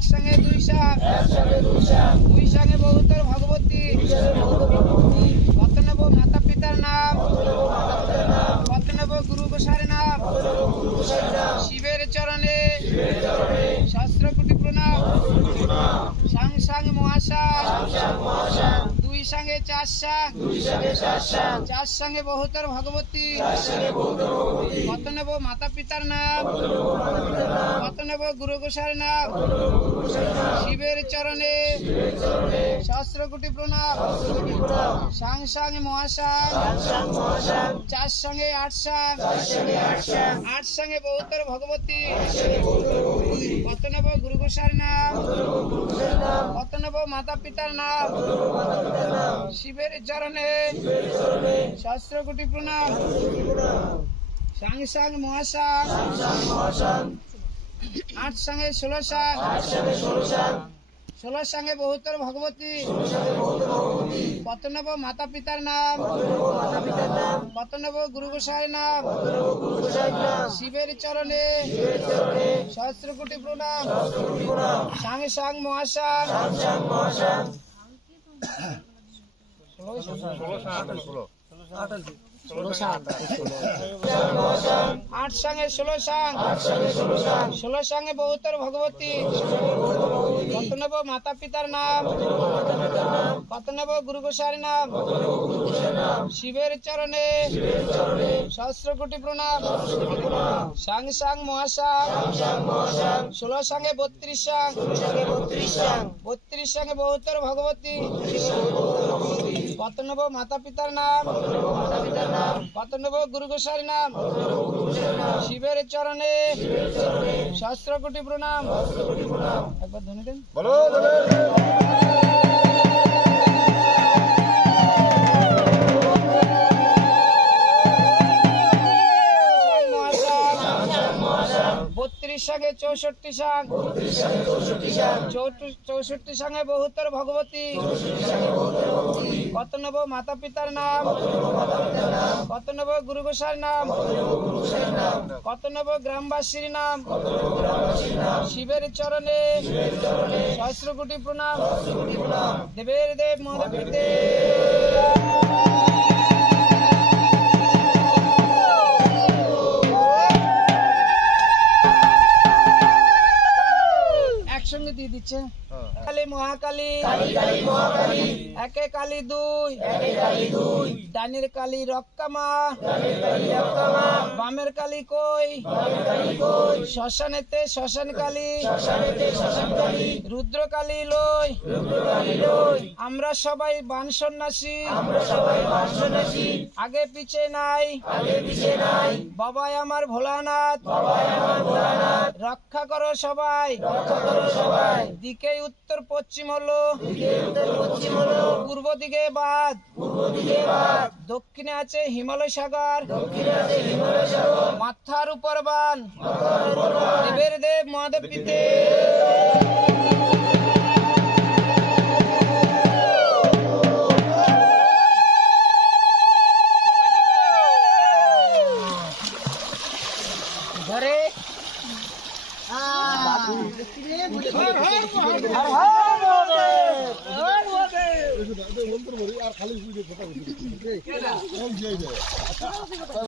একসঙ্গে দুই সাং দুই সঙ্গে বহুতর ভগবতী কত নেব মাতা পিতার নাম কত নেব গুরু গোসাইয়ের নাম শিবের চরণে সহস্র কোটি প্রণাম সাং সাং মহাসাং দুই সঙ্গে চার সাং চার সঙ্গে বহুতর ভগবতী কত নেব মাতা পিতার নাম কত নেব গুরু গোসাইয়ের নাম শিবের চরণে সহস্র কোটি প্রণাম সাং সাং মহাসাং চার সঙ্গে আট সাং আট সঙ্গে বহুতর ভগবতী কত নেব গুরু গোসাইয়ের নাম কত নেব মাতা পিতার নাম শিবের চরণে সহস্র কোটি প্রণাম সাং সাং মহাসাং আট সঙ্গে 16 সাং 16 সঙ্গে বহুতর ভগবতী কত নেব মাতা পিতার নাম কত নেব গুরু গোসাইয়ের নাম শিবের চরণে সহস্র কোটি প্রণাম সাং সাং মহাসাং আট সঙ্গে 16 সাং 16 সঙ্গে বহুতর ভগবতী কত নেব মাতা পিতার নাম কত নেব গুরু গোসাইয়ের নাম শিবের চরণে সহস্র কোটি প্রণাম সাং সাং মহাসাং 16 সঙ্গে 32 সাং 32 সঙ্গে বহুতর ভগবতী কত নেব মাতা পিতার নাম কত নেব গুরু গোসাইয়ের নাম শিবের চরণে সহস্র কোটি প্রণাম একবার ধ্বনি দেন বলো সঙ্গে 64 সাং 64 সঙ্গে বহুতর ভগবতী কত নেব মাতা পিতার নাম কত নেব গুরু গোসাইয়ের নাম কত নেব গ্রামবাসীর নাম শিবের চরণে সহস্র কোটি প্রণাম দেবের দেব মহাদেবের দেব একসঙ্গে দিয়ে দিচ্ছে কালী মহাকালী একে কালী দুই ডানের কালী রক্ষামা বামের কালী কই শ্মশানেতে শ্মশান কালী রুদ্রকালী লই আমরা সবাই বান সন্ন্যাসী আগে পিছে নাই বাবাই আমার ভোলানাথ রক্ষা করো সবাই দিকে উত্তর পশ্চিম হলো পূর্ব দিকে বাদ দক্ষিণে আছে হিমালয় সাগর মাথার উপর বান দেবের দেব মহাদেব পিতে ধরে আর খালি